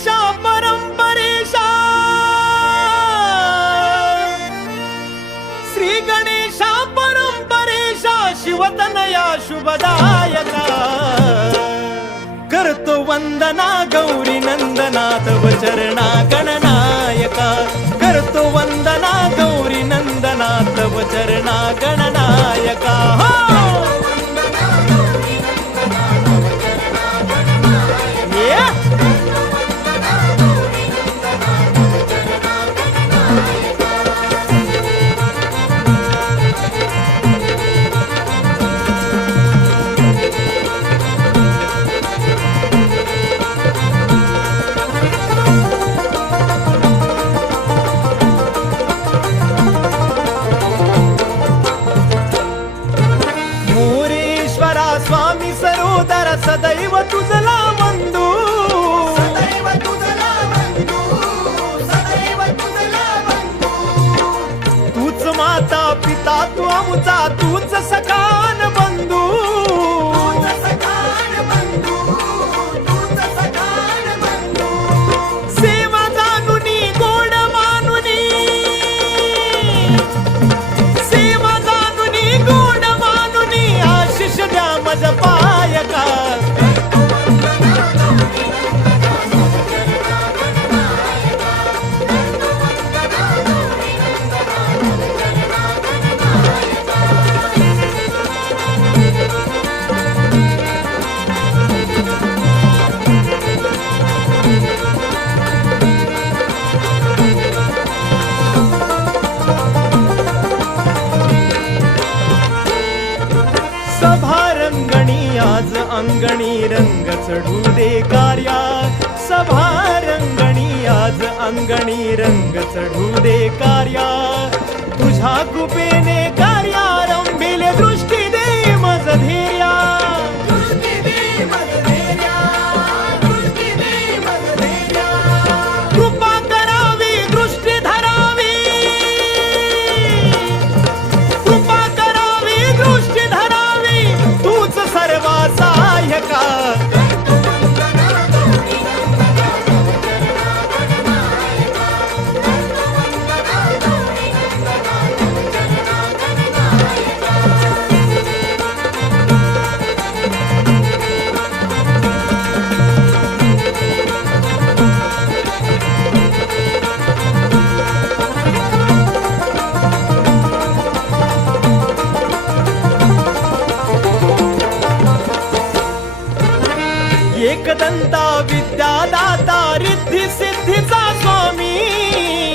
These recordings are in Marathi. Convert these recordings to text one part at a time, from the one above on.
गणेशा परंपरेशा, श्री गणेशा परंपरेशा, शिवतनया शुभदायका, करतो वंदना गौरी नंदना तव चरणा गणनायका, करतो वंदना गौरी नंदना तव चरणा गणनायका. स्वामी सरोदर सदैव तुझला वंदू, सदैव तुझला वंदू, सदैव तुझला वंदू. तूच माता पिता तू आमचा, तूच सखान बंधू, तूच सखान बंधू, तूच सखान बंधू. सेवा जानुनी गोड मानुनी, सेवा जानुनी गोड मानुनी, आशिष द्या मज पायका. सभा रंगणी आज अंगणी रंग चढू दे कार्या, सभा रंगणी आज अंगणी रंग चढू दे कार्या, तुझ्या कृपेने कार्या रंभिले दृष्टी दे मज धैर्या, दृष्टी दे मज धैर्या, दृष्टी दे मज धैर्या. कृपा करावी दृष्टी धरावी, कृपा करावी दृष्टी धरावी, तूच सर्वा सहाय्यका. एकदंता विद्यादाता रिद्धी सिद्धीचा स्वामी,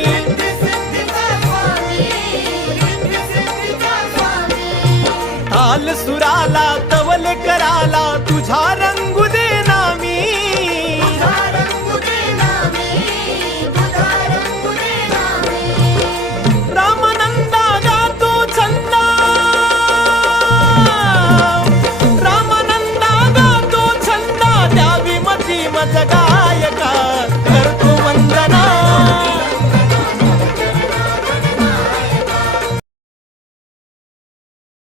रिद्धी सिद्धीचा स्वामी, रिद्धी सिद्धीचा स्वामी. ताल सुराला तवल कराला तुझा रंगू दे नामी, तुझा रंगू दे नामी, तुझा रंगू दे नामी. रामानंदा गातो छंदा, रामानंदा गातो छंदा, द्यावी मती मज